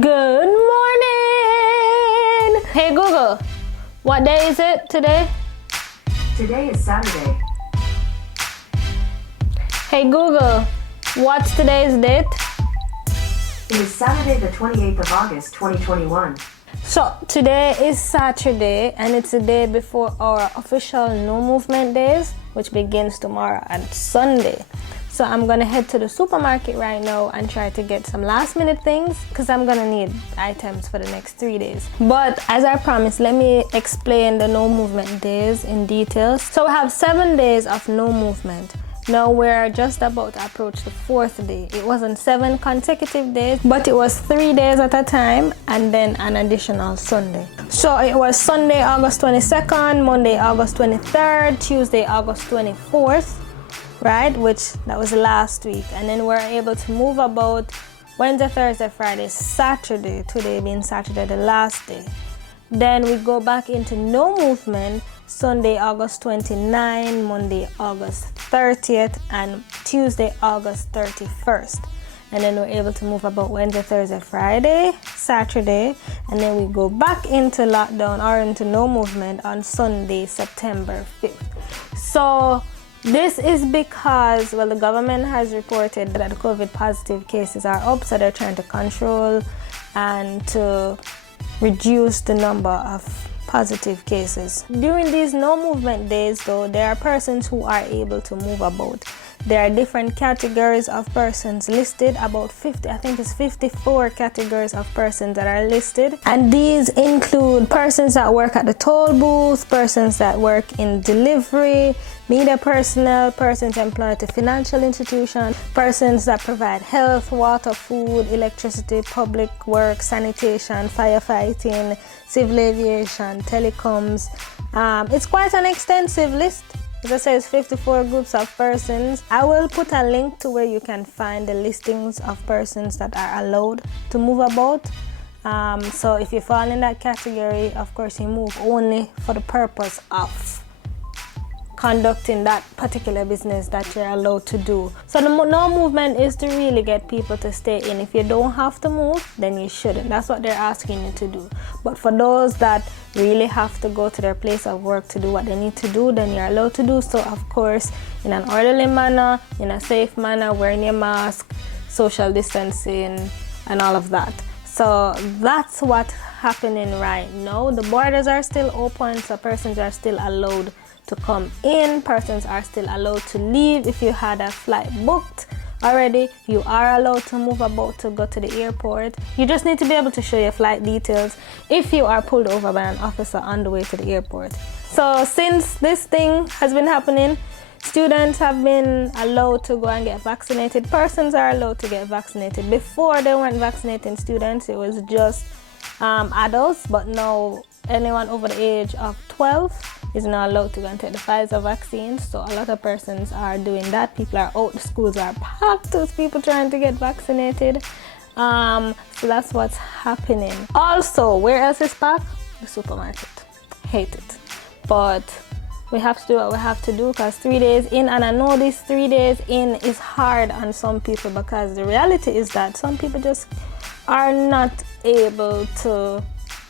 Good morning! Hey Google, what day is it today? Today is Saturday. Hey Google, what's today's date? It is Saturday the 28th of August 2021. So today is Saturday and it's the day before our official No Movement Days, which begins tomorrow and Sunday. So I'm gonna head to the supermarket right now and try to get some last minute things because I'm gonna need items for the next 3 days. But as I promised, let me explain the No Movement Days in details. So we have 7 days of no movement. Now we're just about to approach the 4th day. It wasn't 7 consecutive days, but it was 3 days at a time and then an additional Sunday. So it was Sunday, August 22nd, Monday, August 23rd, Tuesday, August 24th, right? Which that was last week. And then we're able to move about Wednesday, Thursday, Friday, Saturday, today being Saturday, the last day. Then we go back into no movement Sunday, August 29, Monday, August 30th, and Tuesday, August 31st. And then we're able to move about Wednesday, Thursday, Friday, Saturday, and then we go back into lockdown or into no movement on Sunday, September 5th. So this is because, well, the government has reported that the COVID positive cases are up, so they're trying to control and to reduce the number of positive cases. During these no movement days though, there are persons who are able to move about. There are different categories of persons listed, about 50, I think it's 54 categories of persons that are listed. And these include persons that work at the toll booth, persons that work in delivery, media personnel, persons employed to financial institutions, persons that provide health, water, food, electricity, public work, sanitation, firefighting, civil aviation, telecoms. It's quite an extensive list. As I said, it's 54 groups of persons. I will put a link to where you can find the listings of persons that are allowed to move about. So if you fall in that category, of course you move only for the purpose of conducting that particular business that you're allowed to do. So the no movement is to really get people to stay in. If you don't have to move, then you shouldn't. That's what they're asking you to do. But for those that really have to go to their place of work to do what they need to do, then you're allowed to do so, of course, in an orderly manner, in a safe manner, wearing your mask, social distancing, and all of that. So that's what's happening right now. The borders are still open, so persons are still allowed to come in, persons are still allowed to leave. If you had a flight booked already, you are allowed to move about to go to the airport. You just need to be able to show your flight details if you are pulled over by an officer on the way to the airport. So since this thing has been happening, students have been allowed to go and get vaccinated. Persons are allowed to get vaccinated. Before they weren't vaccinating students, it was just adults, but now anyone over the age of 12 is now allowed to go and take the Pfizer vaccine. So a lot of persons are doing that. People are out, the schools are packed with people trying to get vaccinated. So that's what's happening. Also, where else is packed? The supermarket. Hate it. But we have to do what we have to do because 3 days in, and I know this 3 days in is hard on some people because the reality is that some people just are not able to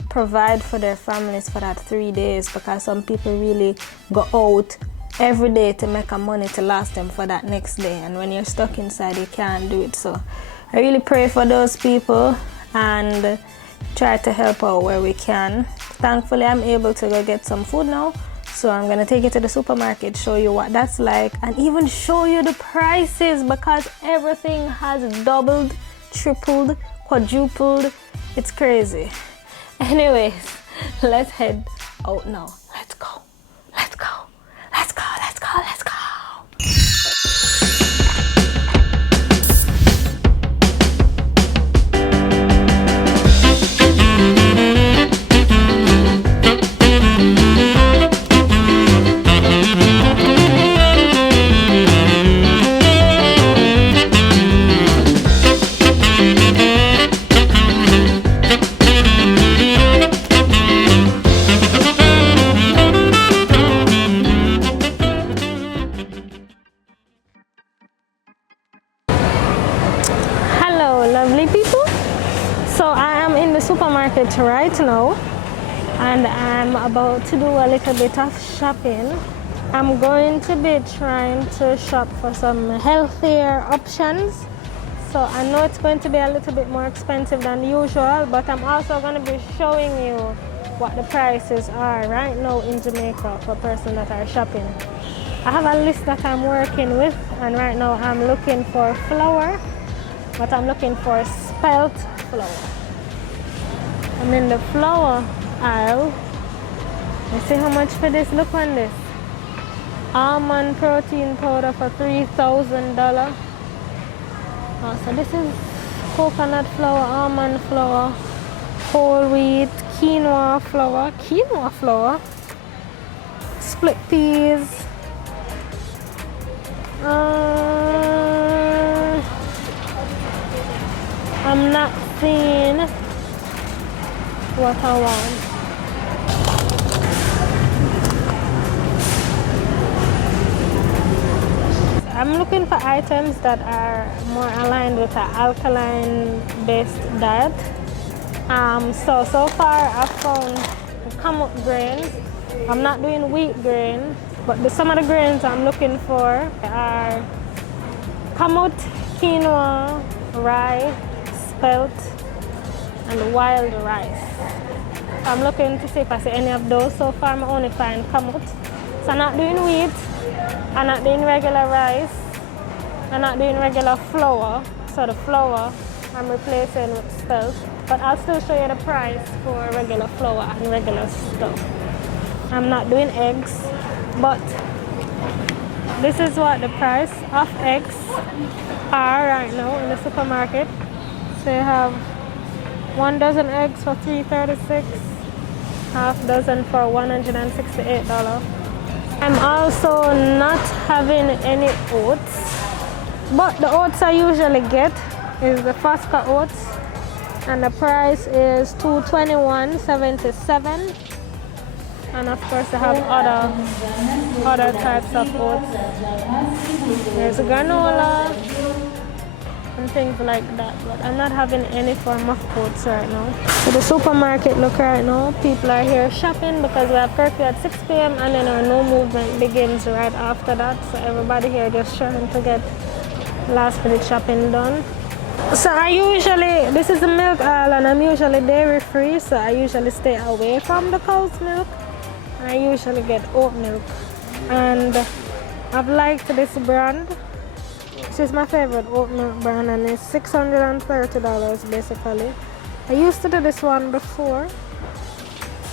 provide for their families for that 3 days because some people really go out every day to make a money to last them for that next day, and when you're stuck inside you can't do it. So I really pray for those people and try to help out where we can. Thankfully I'm able to go get some food now, so I'm gonna take you to the supermarket, show you what that's like, and even show you the prices because everything has doubled, tripled, quadrupled. It's crazy. Anyways, let's head out now. Let's go. Let's go. Let's go. Let's go. Let's go. Lovely people. So I am in the supermarket right now and I'm about to do a little bit of shopping. I'm going to be trying to shop for some healthier options. So I know it's going to be a little bit more expensive than usual, but I'm also going to be showing you what the prices are right now in Jamaica for persons that are shopping. I have a list that I'm working with, and right now I'm looking for flour, but I'm looking for spelt flour. I'm in the flour aisle. Let's see how much for this. Look on this. Almond protein powder for $3,000. So this is coconut flour, almond flour, whole wheat, quinoa flour, split peas. I'm not seeing what I want. I'm looking for items that are more aligned with an alkaline-based diet. So far I've found kamut grains. I'm not doing wheat grain, but some of the grains I'm looking for are kamut, quinoa, rye, spelt, and wild rice. I'm looking to see if I see any of those. So far I only find kamut. So I'm not doing wheat, I'm not doing regular rice, I'm not doing regular flour. So the flour I'm replacing with spelt. But I'll still show you the price for regular flour and regular stuff. I'm not doing eggs, but this is what the price of eggs are right now in the supermarket. So you have 1 dozen eggs for $3.36, half dozen for $168. I'm also not having any oats, but the oats I usually get is the Fosca oats, and the price is $221.77. And of course I have other types of oats. There's granola and things like that, but I'm not having any form of oats right now. So the supermarket look right now, people are here shopping because we have curfew at 6 p.m. and then our no movement begins right after that. So everybody here just trying to get last minute shopping done. So this is the milk aisle, and I'm usually dairy free, so I usually stay away from the cow's milk. I usually get oat milk, and I've liked this brand. This is my favorite oat milk brand, and it's $630 basically. I used to do this one before,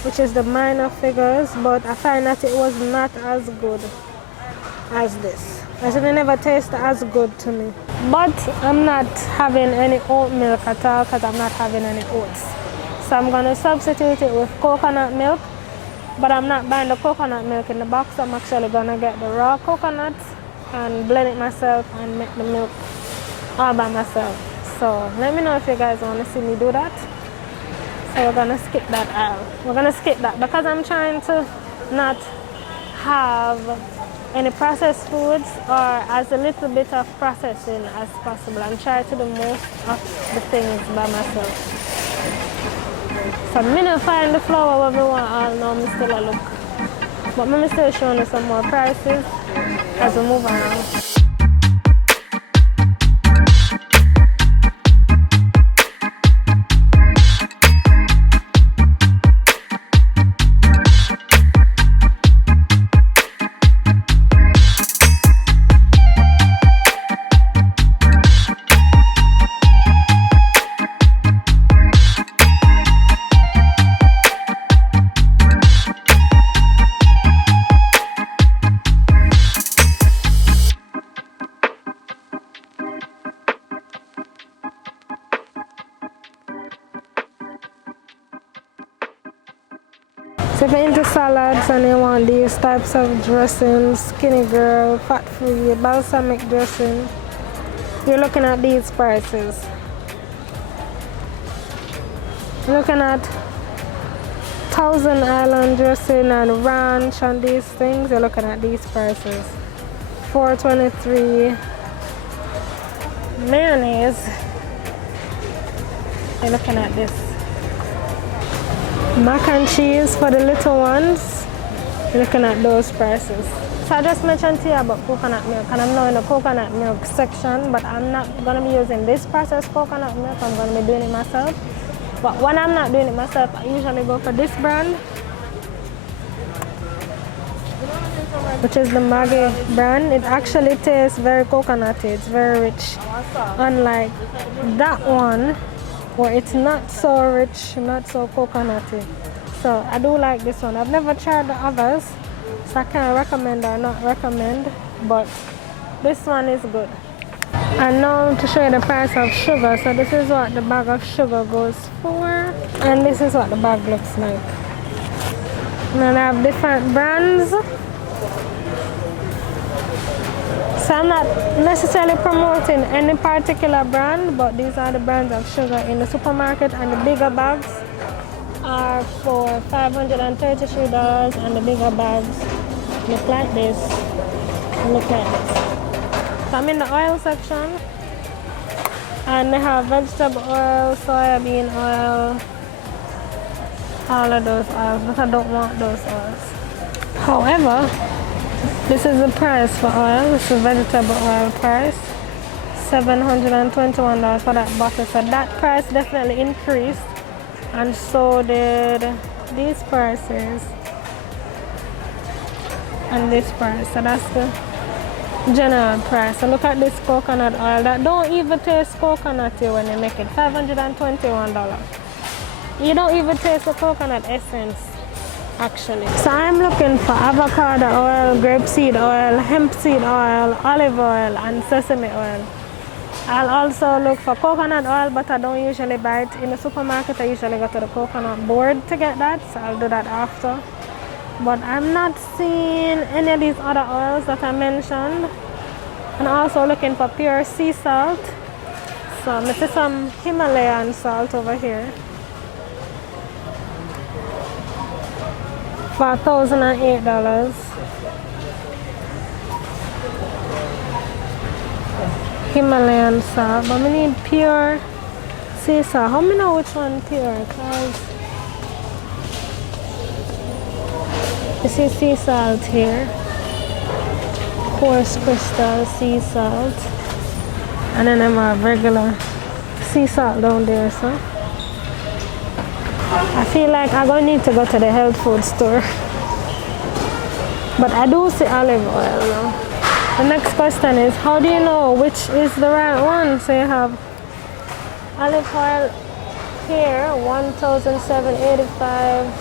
which is the minor figures, but I find that it was not as good as this. I should never taste as good to me. But I'm not having any oat milk at all because I'm not having any oats. So I'm going to substitute it with coconut milk. But I'm not buying the coconut milk in the box. I'm actually going to get the raw coconut and blend it myself and make the milk all by myself. So let me know if you guys want to see me do that. So we're going to skip that aisle. We're going to skip that because I'm trying to not have any processed foods or as a little bit of processing as possible, and try to do most of the things by myself. So I'm going to find the flour what we want all now, I'm still a look. But I'm still showing you some more prices as we move around. So if you're into salads and you want these types of dressings, skinny girl, fat-free, balsamic dressing, you're looking at these prices. You're looking at Thousand Island dressing and ranch and these things, you're looking at these prices. $4.23. Mayonnaise, you're looking at this. Mac and cheese for the little ones. Looking at those prices. So I just mentioned to you about coconut milk, and I'm now in the coconut milk section, but I'm not going to be using this processed coconut milk. I'm going to be doing it myself. But when I'm not doing it myself, I usually go for this brand, which is the Maggi brand. It actually tastes very coconutty. It's very rich. Unlike that one, where it's not so rich, not so coconutty. So I do like this one. I've never tried the others, so I can't recommend or not recommend, but this one is good. And now to show you the price of sugar. So this is what the bag of sugar goes for, and this is what the bag looks like. And then I have different brands. So I'm not necessarily promoting any particular brand, but these are the brands of sugar in the supermarket, and the bigger bags are for $533, and the bigger bags look like this. Look like this. So I'm in the oil section, and they have vegetable oil, soybean oil, all of those oils, but I don't want those oils. However, this is the price for oil. This is vegetable oil price, $721 for that bottle. So that price definitely increased, and so did these prices and this price. So that's the general price. So look at this coconut oil that don't even taste coconutty when you make it. $521. You don't even taste the coconut essence actually. So I'm looking for avocado oil, grapeseed oil, hemp seed oil, olive oil, and sesame oil. I'll also look for coconut oil, but I don't usually buy it in the supermarket. I usually go to the coconut board to get that, so I'll do that after. But I'm not seeing any of these other oils that I mentioned. And also looking for pure sea salt. So I see some Himalayan salt over here for $1,008. Himalayan salt, but we need pure sea salt. How many know which one pure? Because you see sea salt here, coarse crystal sea salt, and then I'm a regular sea salt down there. So I feel like I'm gonna need to go to the health food store, but I do see olive oil now. The next question is, how do you know which is the right one? So you have olive oil here, $1,785,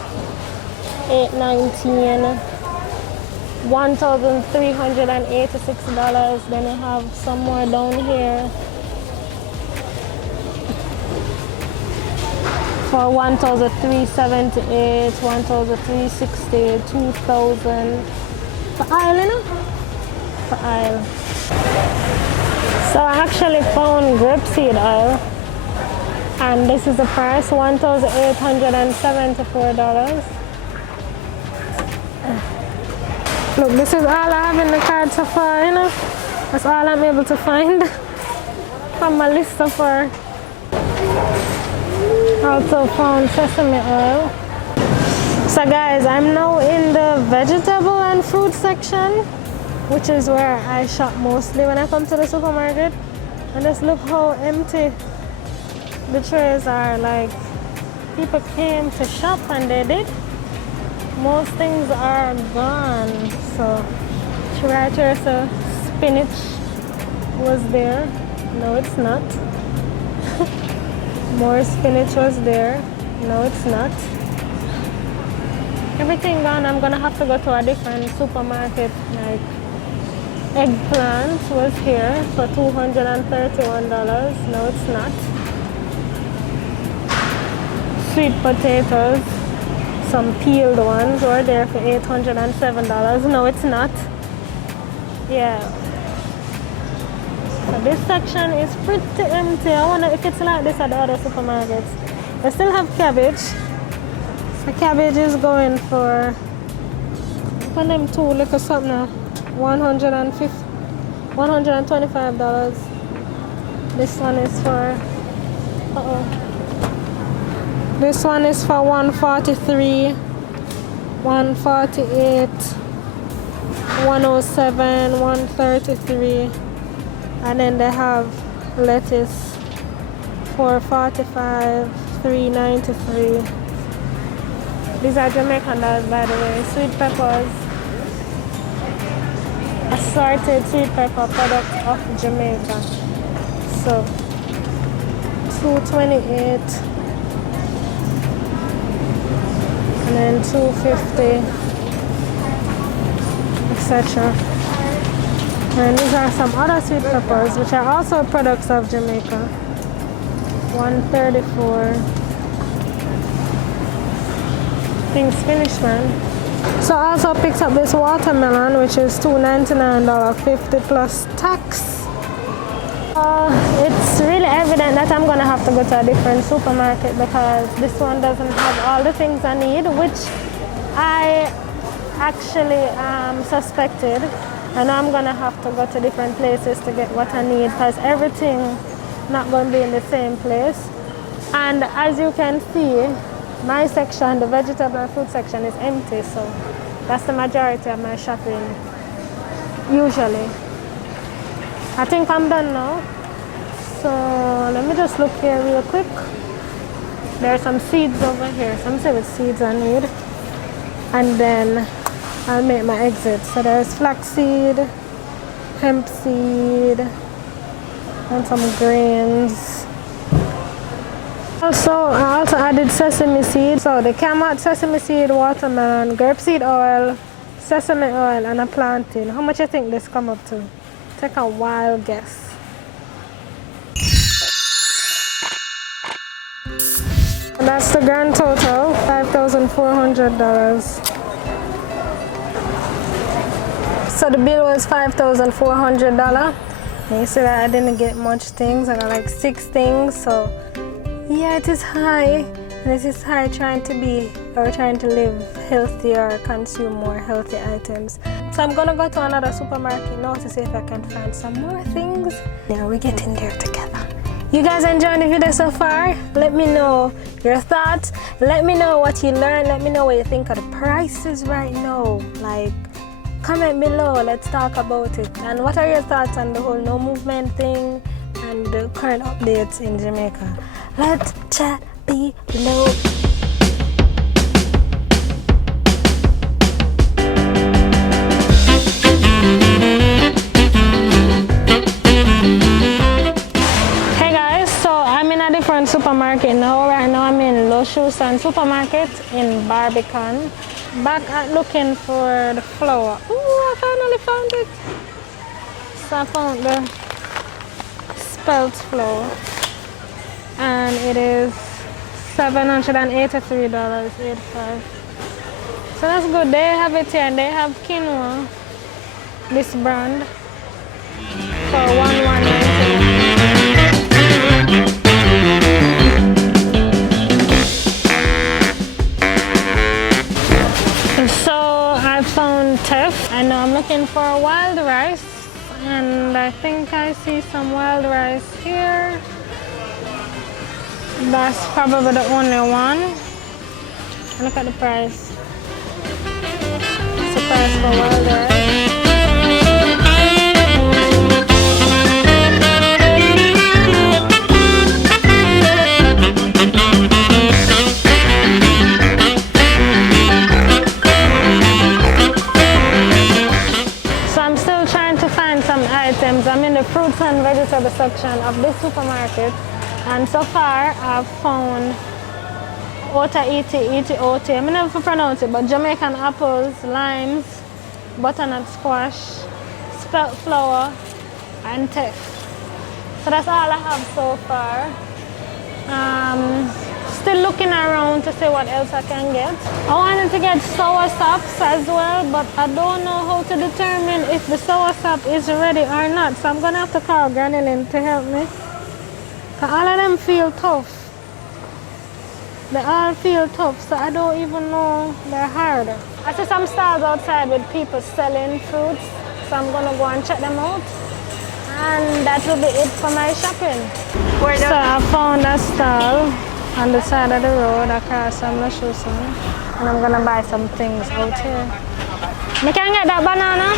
$819, $1,386. Then you have some more down here for $1,378, $1,360, $2,000 for oil, you know? Oil. So I actually found grapeseed oil, and this is the price, $1,874. Look, this is all I have in the card so far, you know. That's all I'm able to find from my list so far. Also found sesame oil. So guys, I'm now in the vegetable and fruit section, which is where I shop mostly when I come to the supermarket. And just look how empty the trays are. Like, people came to shop and they did. Most things are gone. So right here, so spinach was there. No, it's not. More spinach was there. No, it's not. Everything gone. I'm gonna have to go to a different supermarket. Like, eggplant was here for $231. No, it's not. Sweet potatoes, some peeled ones were there for $807. No, it's not. Yeah. So this section is pretty empty. I wonder if it's like this at the other supermarkets. They still have cabbage. The cabbage is going for them two, look at something now. $125. This one is for This one is for 143, 148, 107, 133, and then they have lettuce 445, 393. These are Jamaican dollars, by the way. Sweet peppers, assorted sweet pepper products of Jamaica. So 228 and then 250, etc. And these are some other sweet peppers which are also products of Jamaica. 134. Things finished, man. So I also picked up this watermelon, which is $299.50 plus tax. It's really evident that I'm gonna have to go to a different supermarket because this one doesn't have all the things I need, which I actually suspected. And I'm gonna have to go to different places to get what I need because everything not gonna be in the same place. And as you can see, my section, the vegetable and fruit section, is empty, so that's the majority of my shopping usually. I think I'm done now. So let me just look here real quick. There are some seeds over here. Some say with seeds I need. And then I'll make my exit. So there's flaxseed, hemp seed, and some grains. Also, I also added sesame seed. So the camel, sesame seed, watermelon, grapeseed oil, sesame oil, and a plantain. How much do you think this come up to? Take a wild guess. And that's the grand total, $5,400. So the bill was $5,400. And you see that I didn't get much things. I got like 6 things. So yeah, it is high. And it is high trying to live healthy or consume more healthy items. So I'm gonna go to another supermarket now to see if I can find some more things. Yeah, we're getting there together. You guys enjoying the video so far? Let me know your thoughts. Let me know what you learned. Let me know what you think of the prices right now. Like, comment below. Let's talk about it. And what are your thoughts on the whole no movement thing and the current updates in Jamaica? Let's chat below. Supermarket now. Right now I'm in Loshusan Supermarket in Barbican. Back at looking for the flour. Ooh, I finally found it. So I found the spelt flour. And it is $783.85. So that's good. They have it here. They have quinoa, this brand, for $11.99. So I found teff. I know I'm looking for wild rice, and I think I see some wild rice here. That's probably the only one. Look at the price. It's the price for wild rice. I'm in the fruits and vegetable section of this supermarket, and so far I've found Oat Milk. I never pronounce it, but Jamaican apples, limes, butternut squash, spelt flour, and teff. So that's all I have so far. Still looking around to see what else I can get. I wanted to get sour sops as well, but I don't know how to determine if the sour sop is ready or not. So I'm gonna have to call Granilyn to help me. All of them feel tough. They all feel tough, so I don't even know they're hard. I see some stalls outside with people selling fruits, so I'm gonna go and check them out. And that will be it for my shopping. So I found a stall on the side of the road across I'm gonna show some. And I'm gonna buy some things out here. Me can get that banana.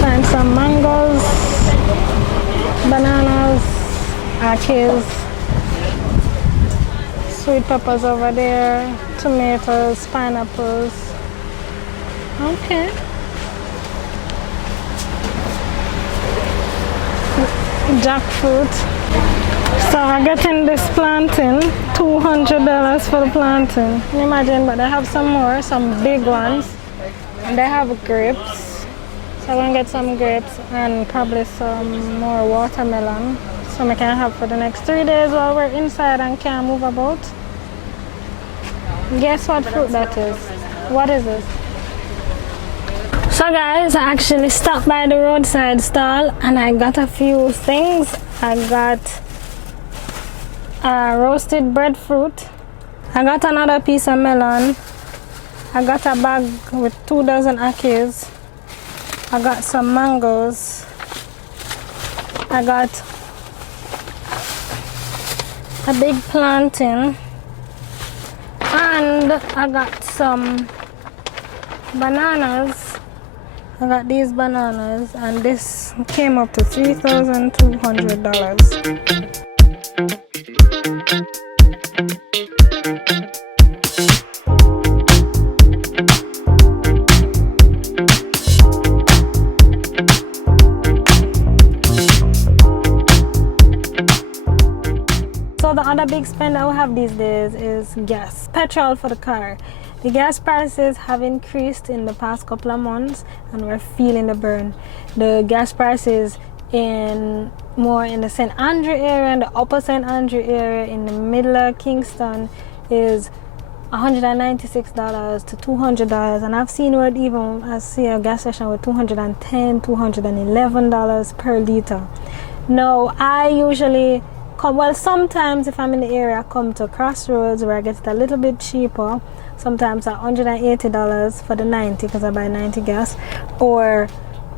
Find some mangoes, bananas, arches, sweet peppers over there, tomatoes, pineapples. Okay. Jackfruit. So I'm getting this plantain, $200 for the plantain. Imagine, but they have some more, some big ones. And they have grapes. So I'm gonna get some grapes and probably some more watermelon. So I can have for the next 3 days while we're inside and can't move about. Guess what fruit that is? What is this? So guys, I actually stopped by the roadside stall and I got a few things. I got roasted breadfruit. I got another piece of melon. I got a bag with 2 dozen akis. I got some mangoes. I got a big plantain. And I got some bananas. I got these bananas and this came up to $3,200. So the other big spend I will have these days is gas, petrol for the car. The gas prices have increased in the past couple of months and we're feeling the burn. The gas prices in the St. Andrew area and the upper St. Andrew area in the middle of Kingston is $196 to $200, and I've seen where even I see a gas station with $210, $211 per liter. Now I usually sometimes if I'm in the area I come to Crossroads where I get it a little bit cheaper. Sometimes at $180 for the 90 because I buy 90 gas, or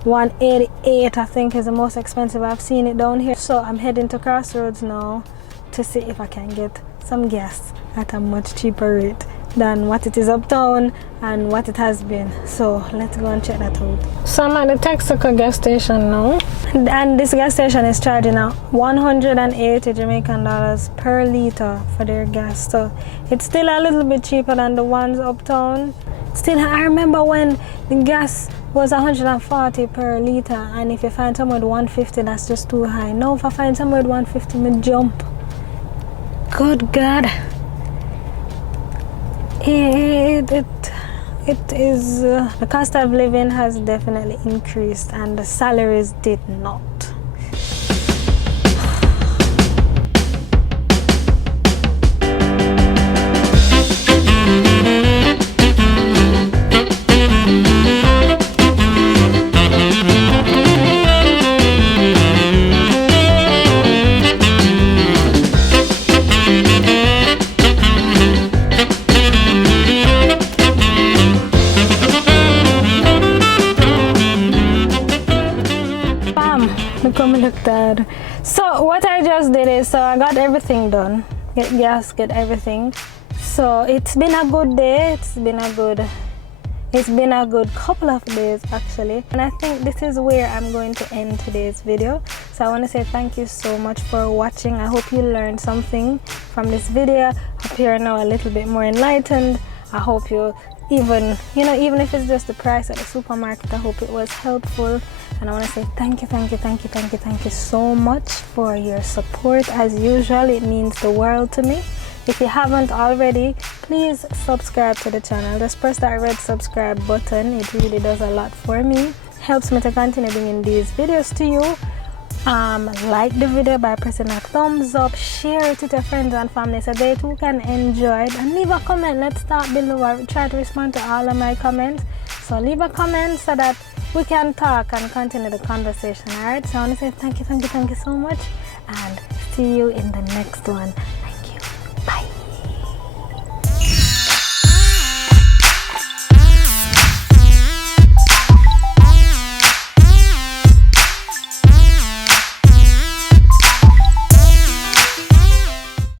$188 I think is the most expensive I've seen it down here. So I'm heading to Crossroads now to see if I can get some gas at a much cheaper rate than what it is uptown and what it has been. So let's go and check that out. So I'm at the Texaco gas station now, and this gas station is charging out 180 Jamaican dollars per liter for their gas. So it's still a little bit cheaper than the ones uptown. Still, I remember when the gas was 140 per liter, and if you find somewhere with 150, that's just too high. Now if I find somewhere with 150, me jump. Good God. It is the cost of living has definitely increased and the salaries did not. So what I just did is, I got everything done, get gas, get everything. So it's been a good day. It's been a good couple of days actually, and I think this is where I'm going to end today's video. So I want to say thank you so much for watching. I hope you learned something from this video. I hope you're now a little bit more enlightened. I hope you even if it's just the price at the supermarket, I hope it was helpful. And I want to say thank you so much for your support. As usual, it means the world to me. If you haven't already, please subscribe to the channel. Just press that red subscribe button. It really does a lot for me. Helps me to continue bringing these videos to you. Like the video by pressing a thumbs up, share it with your friends and family so they too can enjoy it, and leave a comment. Let's start below. I try to respond to all of my comments, so leave a comment so that we can talk and continue the conversation. Alright, so I want to say thank you so much, and see you in the next one.